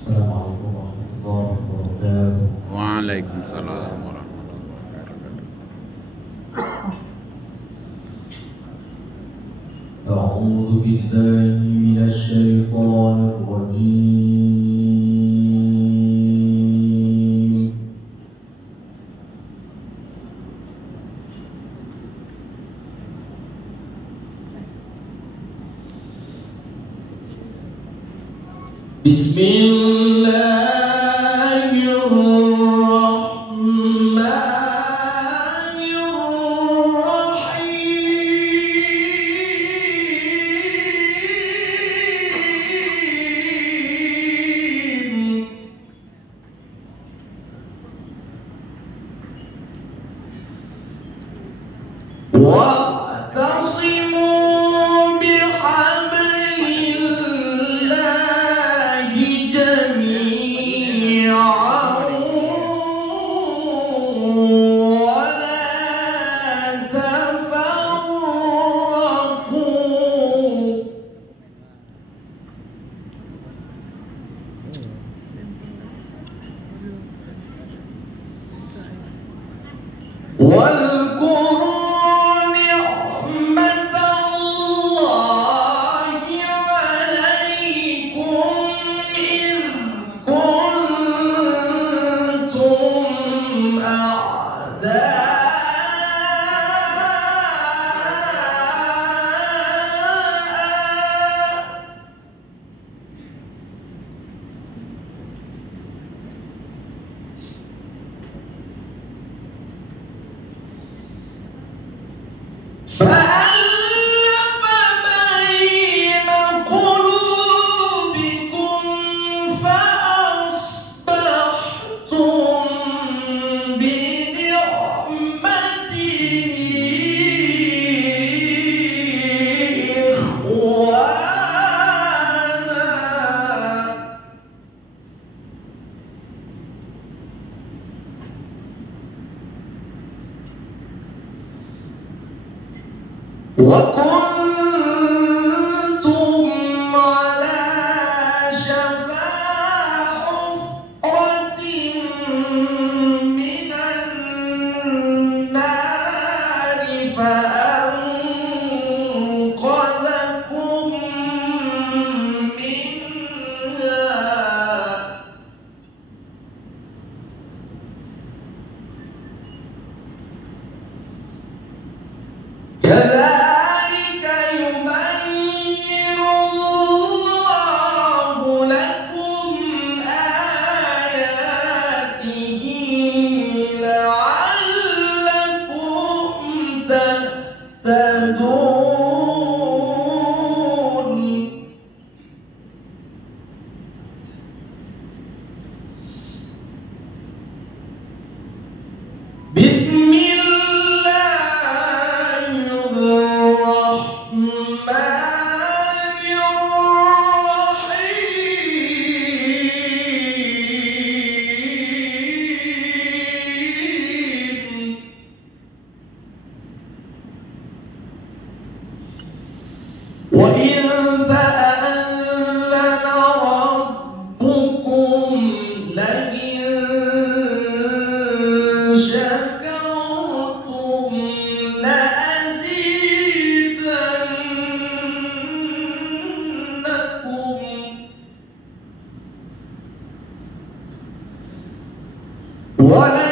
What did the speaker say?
السلام عليكم ورحمة الله وبركاته. وعليكم السلام ورحمة الله وبركاته. أعوذ بالله من الشيطان الرجيم. بسم الله الرحمن الرحيم. واعتصموا بحبل الله جميعا ولا تفرقوا. واذكروا نعمة الله عليكم إذ كنتم أعداء فألف بين قلوبكم فأصبحتم بنعمته إخوانا. وكنتم على شفا حفرة من النار فأنقذكم منها. كذلك يبين الله لكم آياته لعلكم تهتدون. بسم الله الرحمن الرحيم. وإذ تأذن ربكم لئن شكرتم لأزيدنكم. ولئن